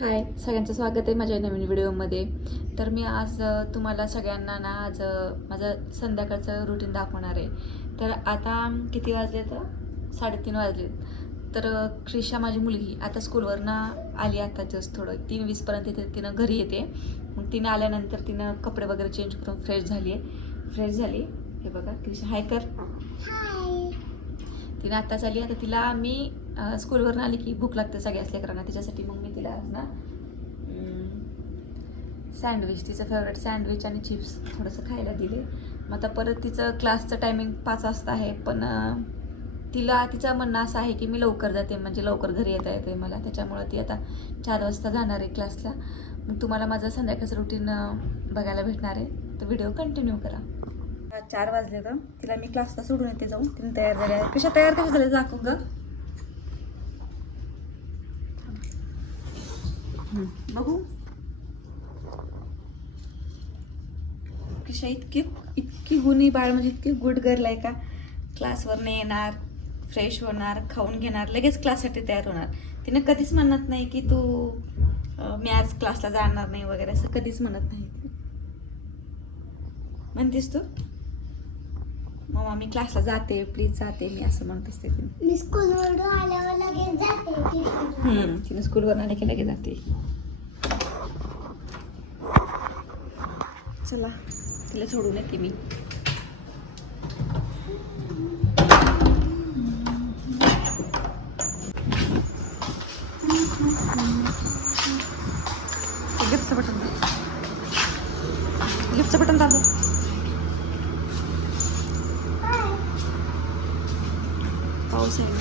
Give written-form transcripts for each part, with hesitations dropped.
हाय, सगळ्यांचं स्वागत आहे माझ्या नवीन व्हिडिओमध्ये. तर मी आज तुम्हाला सगळ्यांना ना आज माझं संध्याकाळचं रुटीन दाखवणार आहे. तर आता किती वाजले तर 3:30 वाजले. तर क्रिशा माझी मुलगी आता स्कूलवरनं आली, आता जस्ट थोडं 3:20पर्यंत तिनं घरी येते. मग तिनं आल्यानंतर तिनं कपडे वगैरे चेंज करून फ्रेश झाली. हे बघा क्रिशा हाय कर. तिनं आत्ताच आली. आता तिला मी स्कूलवरून आली की भूक लागते सगळ्याच लेकरांना, त्याच्यासाठी मग मी तिला आज ना सँडविच, तिचं फेवरेट सँडविच आणि चिप्स थोडंसं खायला दिले. मग आता परत तिचं क्लासचं टायमिंग 5 वाजता आहे, पण तिचं म्हणणं असं आहे की मी लवकर जाते, म्हणजे लवकर घरी येता येते मला, त्याच्यामुळं ती आता 4 वाजता जाणार आहे क्लासला. मग तुम्हाला माझं संध्याकाळचं रुटीन बघायला भेटणार आहे, तर व्हिडिओ कंटिन्यू करा. 4 वाजले तर तिला मी क्लासला सोडून येते जाऊन. तिने तयार झाली आहे. कशा झाले दाखव ग. बघू कशा इतकी गुणी बाळ, म्हणजे इतकी गुड गर्ल आहे का. क्लासवरनं येणार, फ्रेश होणार, खाऊन घेणार, लगेच क्लाससाठी तयार होणार. तिने कधीच म्हणत नाही की तू मी आज क्लासला जाणार नाही वगैरे, असं कधीच म्हणत नाही. म्हणतेस तू मम्मा मी क्लासला जाते, प्लीज जाते, मी असं म्हणत असते. मी स्कूलवरून आल्यावर लगेच जाते. तिने स्कूलवरून आले की लगेच जाते. चला तिला सोडून येते मी. गिफ्टचं बटन दाबलं. पाऊस आहे ना.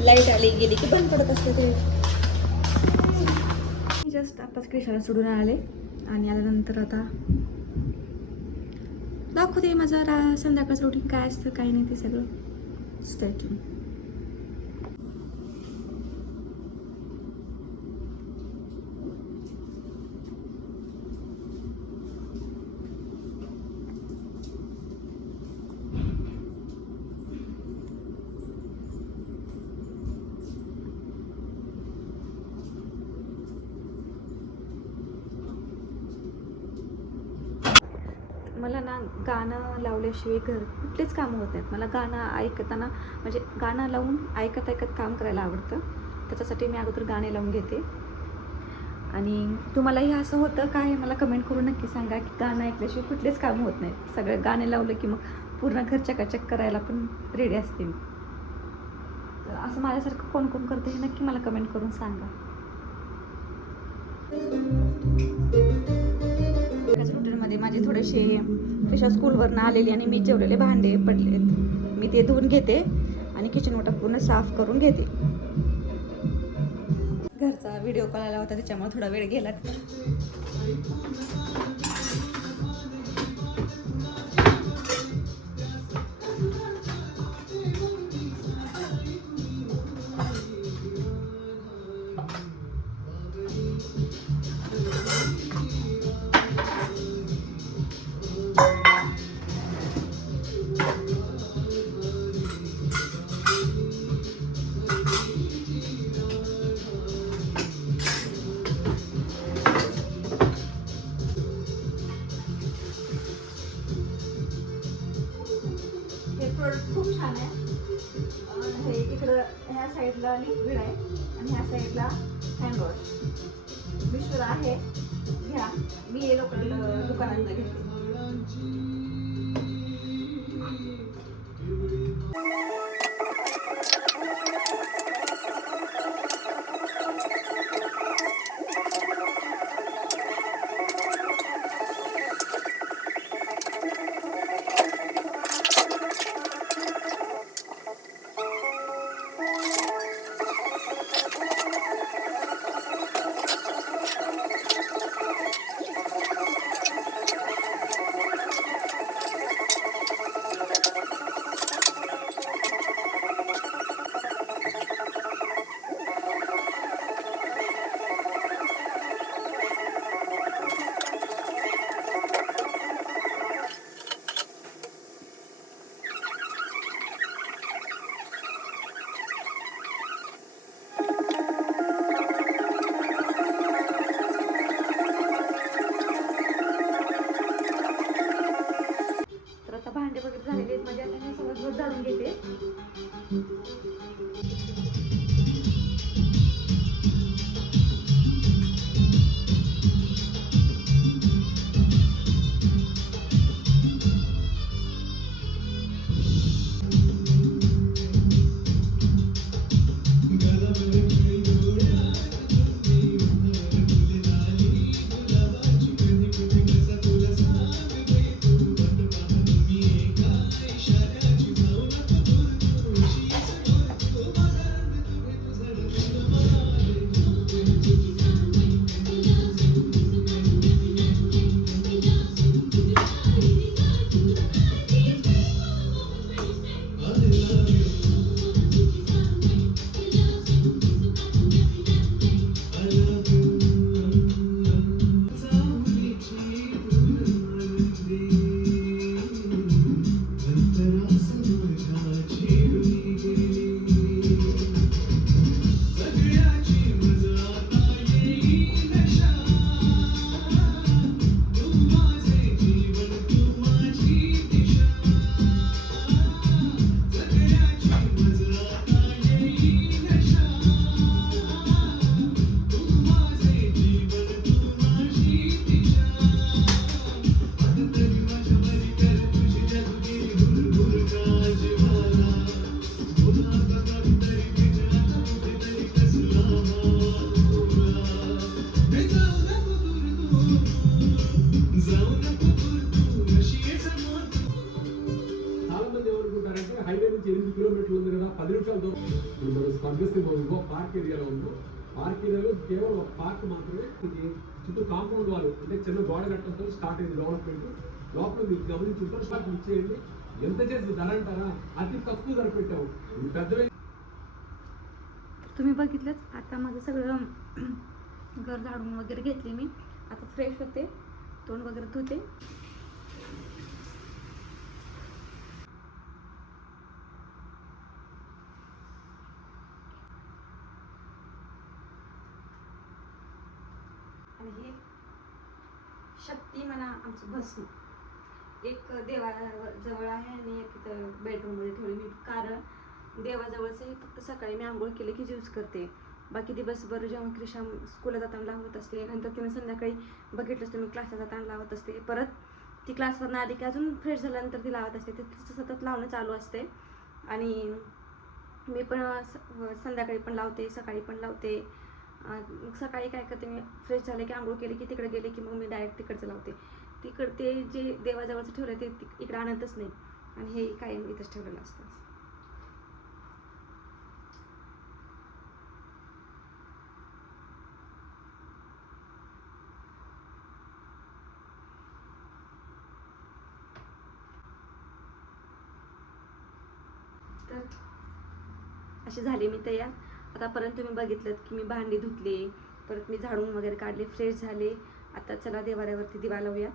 लाईट आली गेली की बंद पडत असते ते. जस्ट आताच क्रिशाला सोडून आले आणि आल्यानंतर आता दाखवते माझं संध्याकाळचं रुटीन काय असतं काय नाही ते सगळं. स्टेटिंग मला ना गाणं लावल्याशिवाय कुठलेच कामं होत नाहीत. मला गाणं ऐकताना, म्हणजे गाणं लावून ऐकत काम करायला आवडतं. त्याच्यासाठी मी अगोदर गाणे लावून घेते. आणि तुम्हालाही असं होतं का हे मला कमेंट करून नक्की सांगा की गाणं ऐकल्याशिवाय कुठलेच कामं होत नाहीत. सगळं गाणे लावलं की मग पूर्ण घर चकाचक करायला पण रेडी असते मी. तर असं माझ्यासारखं कोण कोण करतं हे नक्की मला कमेंट करून सांगा. रुटीनमध्ये माझे थोडेसे कशा स्कूलवरनं आलेली आणि मी जेवलेले भांडे पडलेत, मी ते धुवून घेते आणि किचन ओटा पूर्ण साफ करून घेते. घरचा व्हिडिओ कॉल आला होता त्याच्यामुळे थोडा वेळ गेला. खूप छान आहे. हे इकडं ह्या साईडला लिक्विड आहे आणि ह्या साईडला हँडवॉश. मिश्र आहे, घ्या. मी हे लोकल दुकानात घेतले. కిలోమీటర్ల ఉంది కదా 10 నిమిషాలతో మనం స్పందిస్తే ఇంకో పార్క్ ఏరియాలో ఉందో పార్క్ ఏరియాలో కేవలం ఒక పార్క్ మాత్రమే చుట్టూ కాంపౌండ్ వాళ్ళు అంటే చిన్న గోడ కట్టడంతో స్టార్ట్ అయింది డెవలప్మెంట్ లోపల మీకు గమనించుంటారు స్టార్ట్ ఇచ్చేయండి ఎంత చేసి ధర అంటారా అతి तक्कू ధర పెట్టాము పెద్దవే तुम्ही बघितलंच आता माझं सगळं घर झाडून वगैरे घेतले मी आता फ्रेश होते तोंड वगैरे धुते आणि हे शक्ती म्हणा आमचं भस्म एक देवाजवळ आहे आणि एक इथं बेडरूममध्ये ठेवली मी कारण देवाजवळचं हे फक्त सकाळी मी आंघोळ केले की यूज करते बाकी दिवसभर जेव्हा क्रिशा स्कूलला जाताना लावत असते नंतर तिने संध्याकाळी बघितलंच तुम्ही क्लासला जाताना लावत असते परत ती क्लासवरनं आली की अजून फ्रेश झाल्यानंतर ती लावत असते ते तिचं सतत लावणं चालू असते आणि मी पण संध्याकाळी पण लावते सकाळी पण लावते सकाळी काय करते मी फ्रेश झाले की आंघोळ केले की तिकडे गेले की मग मी डायरेक्ट तिकडचं लावते तिकडे ते जे देवाजवळचं ठेवलं ते इकडे आणतच नाही आणि हे कायम इथंच ठेवलेलं असतं तर अशी झाली मी तयार आतापर्यंत तुम्ही बघितलं की मी भांडी धुतले परत मी झाडून वगैरे काढले फ्रेश झाले आता चला देवाऱ्यावरती दिवा लावूया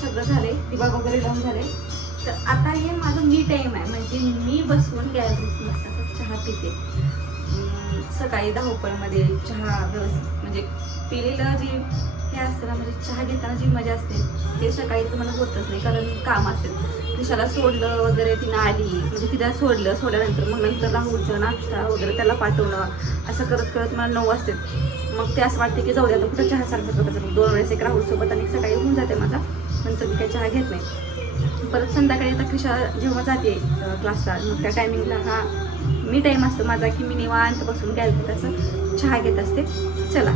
सगळं झाले दिवा वगैरे लावून झाले तर आता हे माझं मी टाईम आहे म्हणजे मी बसून गॅलरीत मस्त असं चहा पिते सकाळी धावपळीमध्ये चहा व्यवस्थित म्हणजे पिलेलं जे हे असतं ना म्हणजे चहा घेताना जी मजा असते ते सकाळी तर मला होतच नाही कारण काम असेल दिशाला सोडलं वगैरे तिनं आली म्हणजे तिला सोडल्यानंतर मग नंतर राहुलचं नाश्ता वगैरे त्याला पाठवणं असं करत करत मला 9 वाजते मग ते असं वाटते की जाऊ द्या तर कुठं चहा सारखं करायचं 2 वेळेस एक राहुलसोबत आणि सकाळी होऊन जाते माझा नंतर मी काही चहा घेत नाही परत संध्याकाळी आता क्रिशा जेव्हा जाते क्लासला मग त्या टायमिंगला हा मी टाईम असतो माझा की मी निवांत बसून गॅलरीत असं चहा घेत असते चला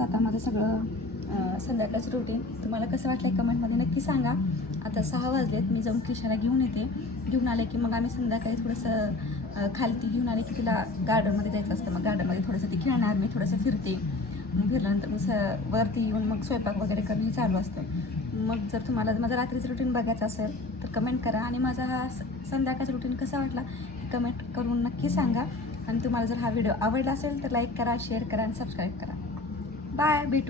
झालंच आता माझं सगळं संध्याकाळचं रुटीन. तुम्हाला कसं वाटलं कमेंटमध्ये नक्की सांगा. आता 6 वाजलेत, मी जाऊन क्रिशाला घेऊन येते. घेऊन आले की मग आम्ही संध्याकाळी थोडंसं खालती घेऊन आले की तिला गार्डनमध्ये जायचं असतं. मग गार्डनमध्ये थोडंसं ती खेळणार, मी थोडंसं फिरते. मग फिरल्यानंतर मग वरती येऊन मग स्वयंपाक वगैरे करणं हे चालू असतं. मग जर तुम्हाला माझं रात्रीचं रुटीन बघायचं असेल तर कमेंट करा. आणि माझा हा संध्याकाळचा रुटीन कसा वाटला हे कमेंट करून नक्की सांगा. आणि तुम्हाला जर हा व्हिडिओ आवडला असेल तर लाईक करा, शेअर करा आणि सबस्क्राईब करा. बाय, भेटू.